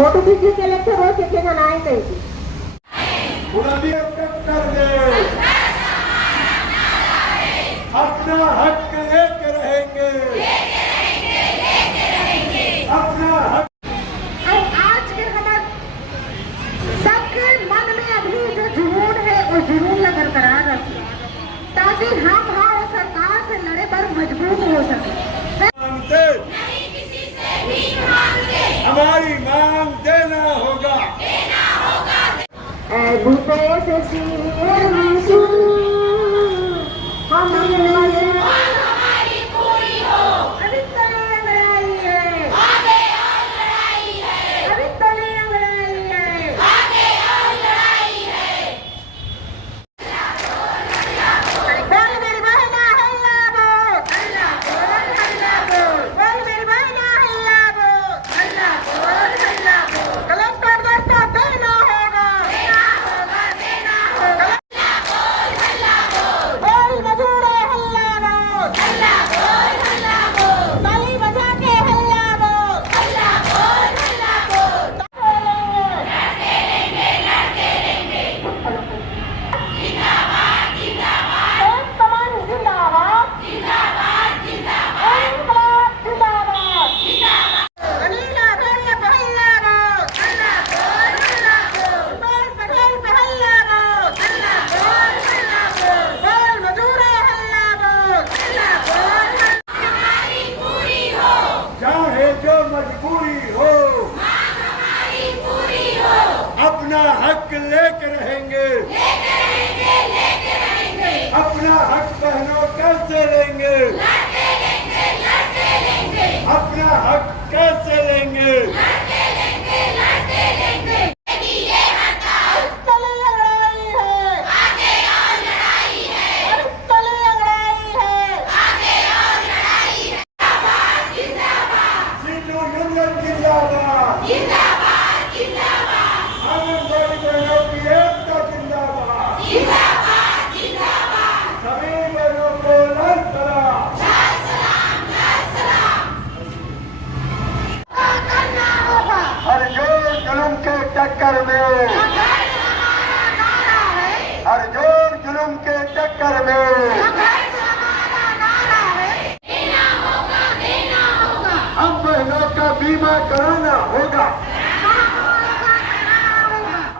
Photo खींचने के lecture रोज के जनाए कहीं की कर दे, अपना हक लेके रहेंगे, अपना हक। आज के हमारे सबके मन में अभी जो जुनून है वो जुनून ला बरकरार रखें ताकि हम हाँ सरकार से लड़े पर मजबूत हो सके। हमारी मांग देना होगा, हमारी पूरी हो। अभी तो लड़ाई है, आगे और लड़ाई है। अभी तो लड़ाई है, आगे और लड़ाई है। बोल मेरी बहना हल्ला बोल, हल्ला बोल, हल्ला बोल। बोल मेरी बहना हल्ला बोल, हल्ला बोल, हल्ला बोल। कलेक्टर दस्ता देना होगा, देना होगा, देना होगा। हल्ला बोल, बोल मजूरे हल्ला बोल, हल्ला बोल, हल्ला बोल। ताली बजा के हल्ला बोल, हल्ला बोल, हल्ला बोल। लड़ते रहेंगे, लड़ते रहेंगे। जिंदाबाद, जिंदाबाद। एक कमान जिंदाबाद, जिंदाबाद, जिंदाबाद। इंकलाब जिंदाबाद, जिंदाबाद। अनीला भेड़िया पे हल्ला बोल, हल्ला बोल, हल्ला बोल। बोल पटेल पे हल्ला बोल, हल्ला बोल, हल्ला बोल। बोल मजूरे हल्ला बोल, हल्ला बोल, हल्ला। हमारी पूरी हो, चाहे जो मजबूरी हो, हमारी पूरी हो। अपना हक लेके रहेंगे, लेके रहेंगे, लेके रहेंगे। अपना हक बहनों कैसे लेंगे, लड़ते लेंगे, लड़ते लेंगे। अपना हक कैसे लेंगे। लड़ते लेंगे, लड़ते लेंगे। ये हड़ताल तले लड़ाई है, आगे और लड़ाई है। तले लड़ाई है, आगे और लड़ाई है। जिंदाबाद, जिंदाबाद, सिद्धू यूनियन जिंदाबाद, जिंदाबाद, जिंदाबाद। आंगनबाड़ी बहनों की एकता जिंदाबाद, जिंदाबाद, जिंदाबाद। सभी बहनों को लाल सलाम। लाल सलाम, लाल सलाम। करना होगा, हर जोर जुल्म के टक्कर में, अगर हमारा नारा है, हर जोर जुल्म के टक्कर में, अगर हमारा नारा है। देना होगा, देना होगा। हम बहनों का बीमा कराना होगा, कराना